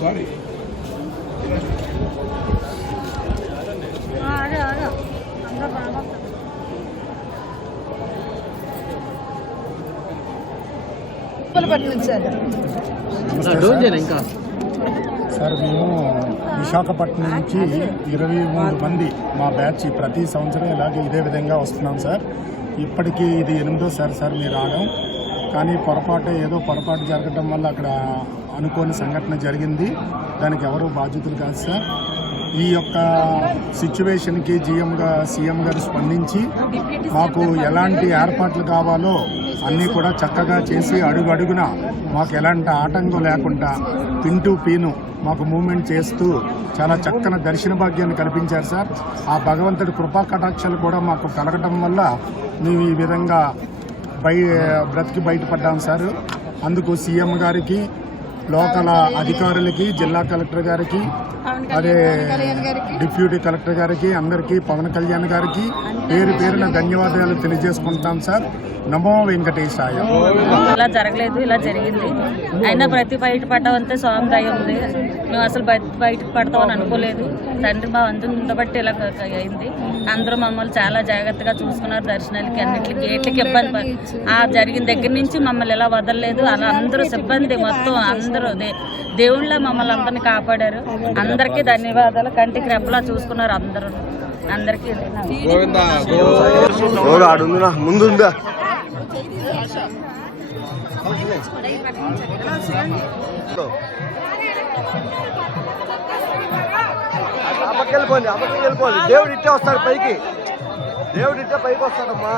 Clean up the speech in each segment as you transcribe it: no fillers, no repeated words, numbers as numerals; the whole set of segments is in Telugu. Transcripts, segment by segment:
సారీ సార్ మేము విశాఖపట్నం నుంచి 23 మంది మా బ్యాచ్ ప్రతి సంవత్సరం ఇలాగే ఇదే విధంగా వస్తున్నాం సార్. ఇప్పటికీ ఇది 8వ సార్ మీరు రావడం. కానీ పొరపాటు జరగడం వల్ల అక్కడ అనుకోని సంఘటన జరిగింది. దానికి ఎవరు బాధ్యతలు కాదు సార్. ఈ యొక్క సిచ్యువేషన్కి సీఎం గారు స్పందించి మాకు ఎలాంటి ఏర్పాట్లు కావాలో అన్నీ కూడా చక్కగా చేసి అడుగున మాకు ఎలాంటి ఆటంకం లేకుండా పిన్ టు పీను మాకు మూవ్మెంట్ చేస్తూ చాలా చక్కని దర్శన భాగ్యాన్ని కల్పించారు సార్. ఆ భగవంతుడి కృపా కటాక్షాలు కూడా మాకు కలగటం వల్ల మేము ఈ విధంగా బ్రతికి బయటపడ్డాం సార్. అందుకు సీఎం గారికి, లోకల్ అధికారులకి, జిల్లా కలెక్టర్ గారికి, అదే డిప్యూటీ కలెక్టర్ గారికి, అందరికీ, పవన్ కళ్యాణ్ గారికి పేరున ధన్యవాదాలు తెలియజేసుకుంటాం సార్. నమో వెంకటేశాయ. ఇలా జరగలేదు, ఇలా జరిగింది. అయినా బయట పడ్డామంటే స్వామి దయ ఉంది. మేము అసలు బయట పడతామని అనుకోలేదు. తండ్రి మా అందరూ బట్టి ఇలా అయింది. అందరూ మమ్మల్ని చాలా జాగ్రత్తగా చూసుకున్నారు. దర్శనాలకి అన్నింటికి గేట్లకి ఇబ్బంది జరిగిన దగ్గర నుంచి మమ్మల్ని ఇలా వదలలేదు. అలా అందరూ సిబ్బంది మొత్తం అందరూ దేవుళ్ళ మమ్మల్ని అందరినీ కాపాడారు. అందరికీ ధన్యవాదాలు. కంటికి రెప్పలా చూసుకున్నారు అందరూ. అందరికీ ముందుందా వెళ్ళిపోవాలి. దేవుడు ఇట్టే వస్తాడు పైకి, దేవుడు ఇట్టే పైకి వస్తాడమ్మా.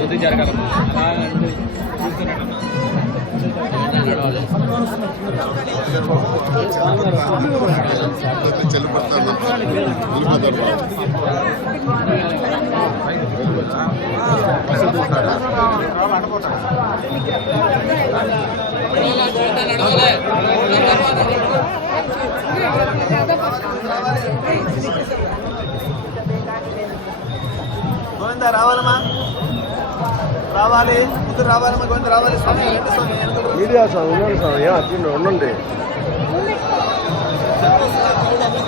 బుద్ధి జరగాలమ్మా. గోవిందా రావాలమ్మా, రావాలి, ముందు రావాలమ్మా, గోవింద రావాలి. స్వామి మీడియా స్వామి ఉండండి, స్వామి ఏమో ఉండండి,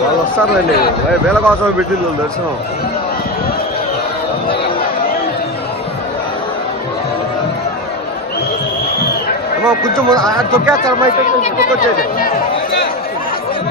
వాళ్ళు వస్తారులేండి. వేల కోసం పెట్టింది దర్శనం. అమ్మా కొంచెం తొక్కేస్తారమ్మా, ఇక్కడ వచ్చేది.